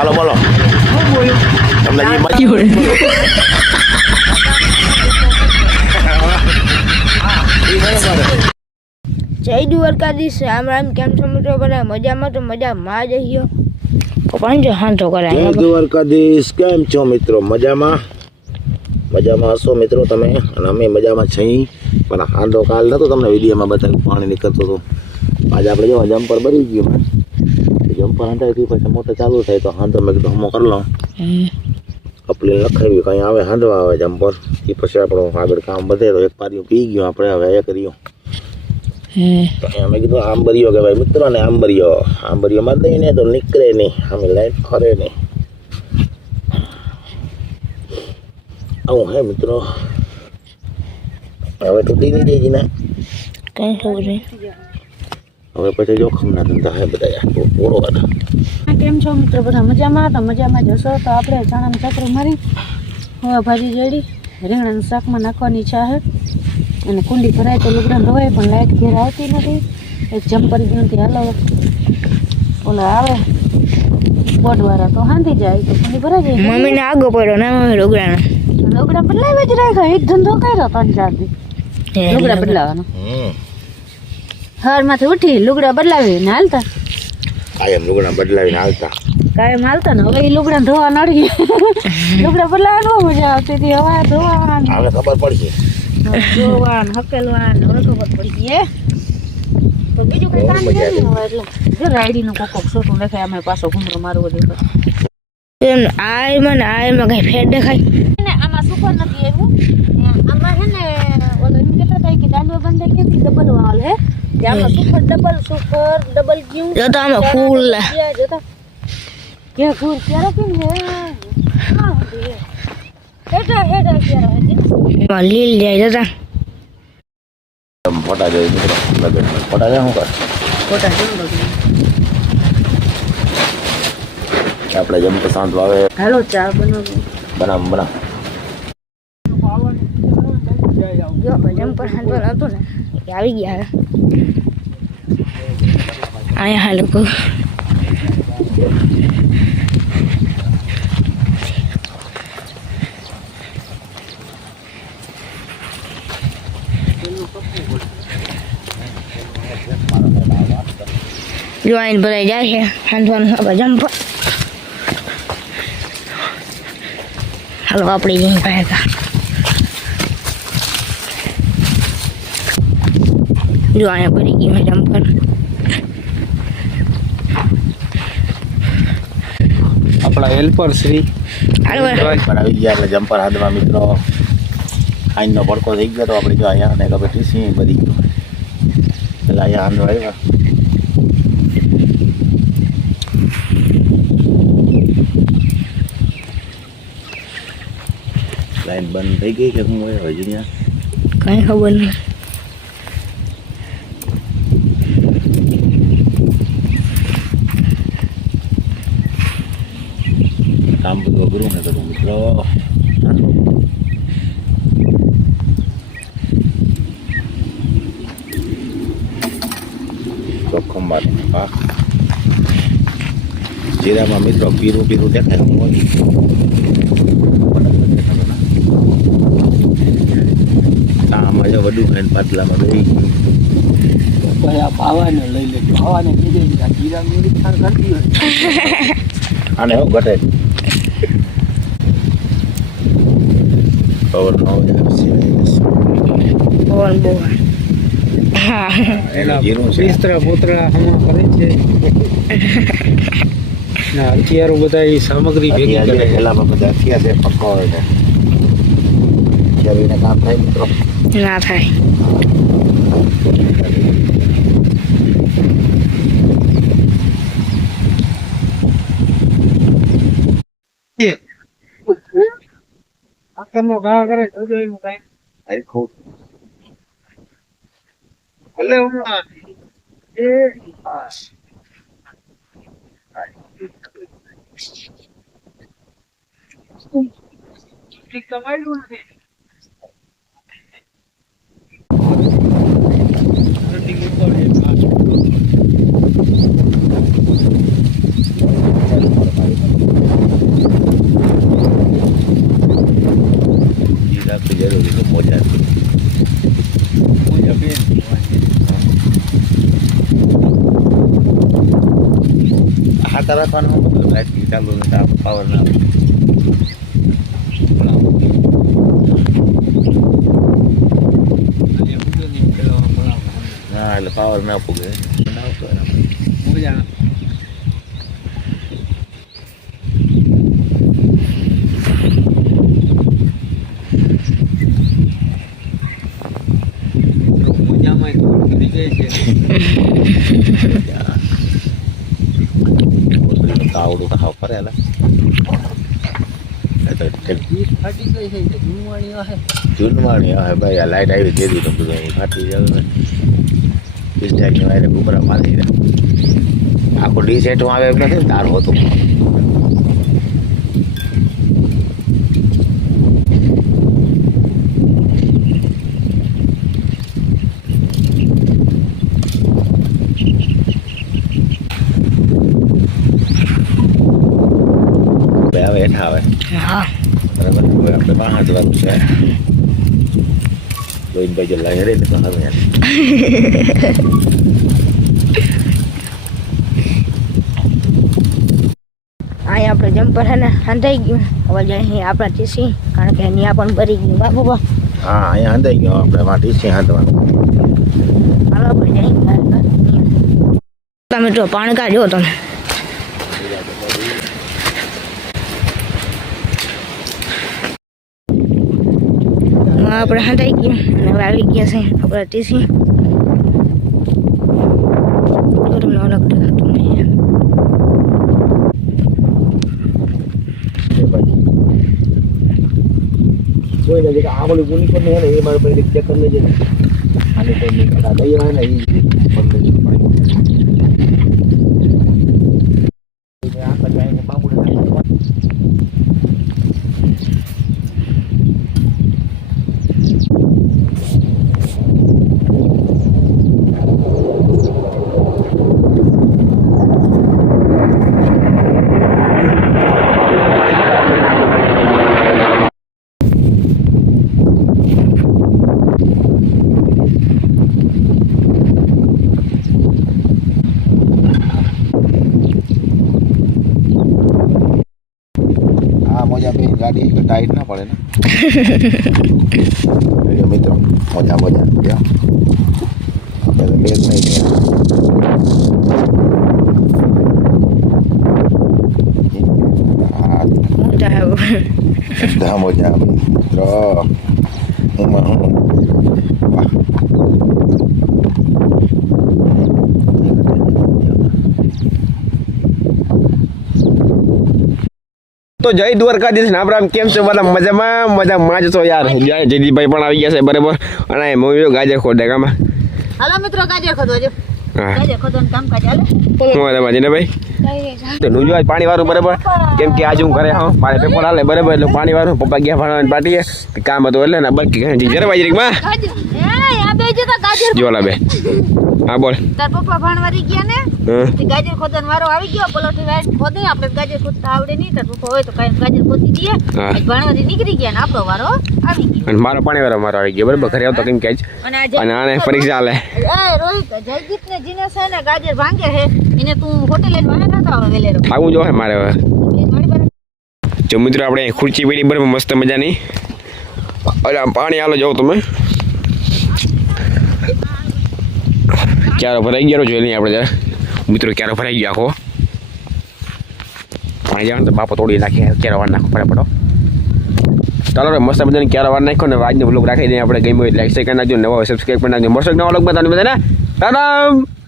હાલો બોલો તમને જે જય દ્વારકાધીશ રામ રામ કેમ છો મિત્રો બધા મજામાં તો મજામાં જ રહ્યો પાંચો હાંધો કરે જય દ્વારકાધીશ કેમ છો મિત્રો મજામાં હશો મિત્રો તમે અને અમે મજામાં છીએ પણ હાંધો કાલ નતો તમને વિડીયોમાં બતાવ્યું પાણી નીકળતું હતું આજે આપણે જો જમ્પર ભરી ગયું જમ્પર હંધાઈ પછી મોટર ચાલુ થાય તો હાંધો મેં કીધું હમો કરી લઉં કપલી લખાવ્યું કંઈ આવે હાંધવા આવે જમ્પર એ પછી આપણું આગળ કામ વધે તો એક પારીઓ પી ગયો આપણે હવે એ કર્યું અમે કીધું આંબરીઓ કે ભાઈ મિત્રો ને આંબરીઓ માં દઈને તો નીકળે નહીં અમે લાઈટ ફરે નહીં આવું હે મિત્રો હવે તૂટી નહીં જાય ને કઈ ખબર હવે પછી જોખમના ધંધા હે બધા પૂરો હતા કેમ છો મિત્રો બધા મજામાં તો મજામાં જશો તો આપણે ચણાનું ચક્ર મારી હવે ભાજી જડી રીંગણાનું શાકમાં નાખવાની ઈચ્છા છે અને કુંડી ભરાય તો લુગડા ધોવાય પણ લાઈટ ઘેર આવતી નથી એક જમ્પર ગણથી હાલો ઓલા આવે બોર્ડવાળા તો હાંધી જાય તો કુંડી ભરાઈ જાય મમ્મીને આગો પડ્યો ને મમ્મી લુગડા બદલાવે જ રાખ્યો એક ધંધો કર્યો 3-4 દી લુગડા બદલાવાનો હવારમાંથી ઉઠી લુગડા બદલાવીને હાલતા કાયમ લુગડા બદલાવીને હાલતા ને હવે એ લુગડા ધોવા નડી લુગડા બદલાવાનું મજા આવતી હતી હવે ધોવાનું હવે ખબર પડશે જોવાનું હકેલવાનું હવે ખબર પડી હે તો બીજું કઈ કામ નથી હવે એટલે જો રાયડીનું કોકોક સોટું દેખાય અમે પાછો ઘૂમરો મારવો દેખાય આમાં કઈ ફેર દેખાય ને આમાં સુપર નથી આવ્યું આમાં હે ને ઓલો એમ કહેતા હતા કે દાંડવા બંધ થઈ ગઈ ડબલ વાલ હે આમાં સુપર ડબલ ક્યુ જો તો આમાં ફૂલ જોતા કે ફૂલ ક્યારે કેમ હે હા હેડા ક્યારે લીલ જાય જતા ફોટા જાય મિત્રો લગન ફોટા જાય શું કર ફોટા આપણે જમતો શાંત આવે હાલો ચા બનાવો જો જમ્પર હાંડવો નતો ને એ આવી ગયા આયા હા લોકો જો આઈને ભરાઈ જાય છે હાંધવાનું હવે જમ્પર હાલો આપણે જઈને પાયા જો અહીંયા ભરી ગઈ મેં જમ્પર આપણા હેલ્પર શ્રી આવી ગયા એટલે જમ્પર હાથમાં મિત્રો આઈનનો ભડકો થઈ ગયો તો આપણે જો અહીંયા અને ખબર ટીસી બધી ગયો એટલે અહીંયા હાંધો આવ્યા લાઈન બંધ થઈ ગઈ કે હું હોય હજુ ત્યાં કઈ ખબર નહીં કામ બધું અઘરું ને બધું મિત્રો જોખમ માટે પાક જીરામાં મિત્રો પીરું દેખાય હું હોય આમાં જો વડું ખાઈને પાટલામાં બેસી પછી આ પાવાને લઈ લેજો પાવાને કીધે જીરા મૂડી ખાર કરતી હોય આને હું ઘટે પવન ન હોય બોલ એના મિસ્ત્રા પોતરા હમણાં કરે છે ના હથિયારો બધા એ સામગ્રી ભેગી કરે પેલામાં બધા હથિયાર છે પક્કો હોય છે હથિયારીને કામ થાય મિત્રો ના થાય આખરનો ઘા કરે જોજો એનું કાંઈ અરે ખોટ ભલે હમણાં એ પાસ ઠીક કમાયેલું નથી રાખવાનો લાઈટ ચાલુ પાવર ના આવે. હા એટલે પાવર ના પૂગે મજા મજામાં થઈ જાય છે. તાવડું તો હાવ કરે ફાટી ગઈ છે જૂનવાણી હશે. જૂનવાણી હા ભાઈ આ લાઈટ આવી દે દીધું બધું અહીં ફાટી જાય ડિસ્ચાર્જની વાયરે ગુમરા મારી રહ્યા આખું ડીસેટમાં આવે એમ નથી ને તારું હતું હવે હેઠા આવે હા બરાબર હવે આપણે 5 વાગ્યું છે જોઈને ભાઈ જો લાઈ રે તો હવે અહીંયા આપણે જમ્પર છે ને હંધાઈ ગયું હવે જાય આપણા ટીસી કારણ કે અહીંયા પણ ભરી ગયું બાપુ હા અહીંયા અંદાઈ ગયો આપણે માટી છે હાંધવાનું હાલો આપણે જાય તમે જો પાણકા જો તમે આપણે હંધાઈ ગયું અને હવે આવી ગયા છે આપણા ટીસી અલગ દેખાતું નહીં કોઈ નથી કે આંગળી પૂરી કરી ને એ મારે પછી ચેક કરી લેજે ને આને કોઈ નહીં કરતા દઈ આવે ને એ મોજા पे गाड़ी टाइट ना पड़े ना जो मित्रों मोजा मोजा क्या આપણે તો બેગ નહીં dah moja મિત્રો એમાં હું તો જય દ્વારકાધીશ નામ રામ કેમ છો બધા મજામાં જ છો યાર જય જયદીપભાઈ પણ આવી ગયા છે બરાબર અને મમ્મી ગાજર ખોદે કામાં હાલો મિત્રો ગાજર ખોદવા જો હા ગાજર ખોદવાનું કામ કાજ હાલે હું માજીને ભાઈ તો નુજો આજ પાણી વાળું બરાબર કેમ કે આજે હું ઘરે હા મારે પેપર હાલે બરાબર એટલે પાણી વાળું પપ્પા ગયા ભણવાની પાટીએ કામ હતું એટલે ને બાકી જરા બાજરી માં જોલા બે હા બોલ તાર પપ્પા ભણવારી ગયા ને હા તે ગાજર ખોદવાનો વારો આવી ગયો પલોઠી વાઈટ ખોદે આપણે ગાજર ખોદતા આવડે નહીં તાર પપ્પા હોય તો કાંઈ ગાજર ખોદી દઈએ હા. ભણવારી નીકળી ગયા ને આપણો વારો આવી ગયો અને મારો પાણી વાળો મારો આવી ગયો બરાબર ઘરે આવતો કેમ કે આજ અને આજે અને આને પરીક્ષા હાલે રોહિત જયદીપ ને જીનેશ છે ને ગાજર ભાંગે છે એને તું હોટેલ લઈને વાળા નતા આવે વેલેરો આવું જો હે મારે હવે મારી પાસે જો મિત્રો આપણે ખુરચી પડી બરાબર મસ્ત મજાની અરે આમ પાણી હાલો જાઓ તમે ક્યારો ભરાઈ ગયો જોઈ લઈએ આપણે જરા મિત્રો ક્યારો ભરાઈ ગયો આખો પાણી જાવ તો બાપો તોડી નાખે ક્યારો વાર નાખો ફટાફટો ચાલો રે મસ્ત બધાને ક્યારો વાર નાખો ને આજનો બ્લોગ રાખી દઈએ આપણે ગમ્યો એટલે લાઈક શેર કરી નાખજો નવા સબસ્ક્રાઈબ કરી નાખજો મસ્ત નવા બ્લોગ બતાવજો બધાને રામ રામ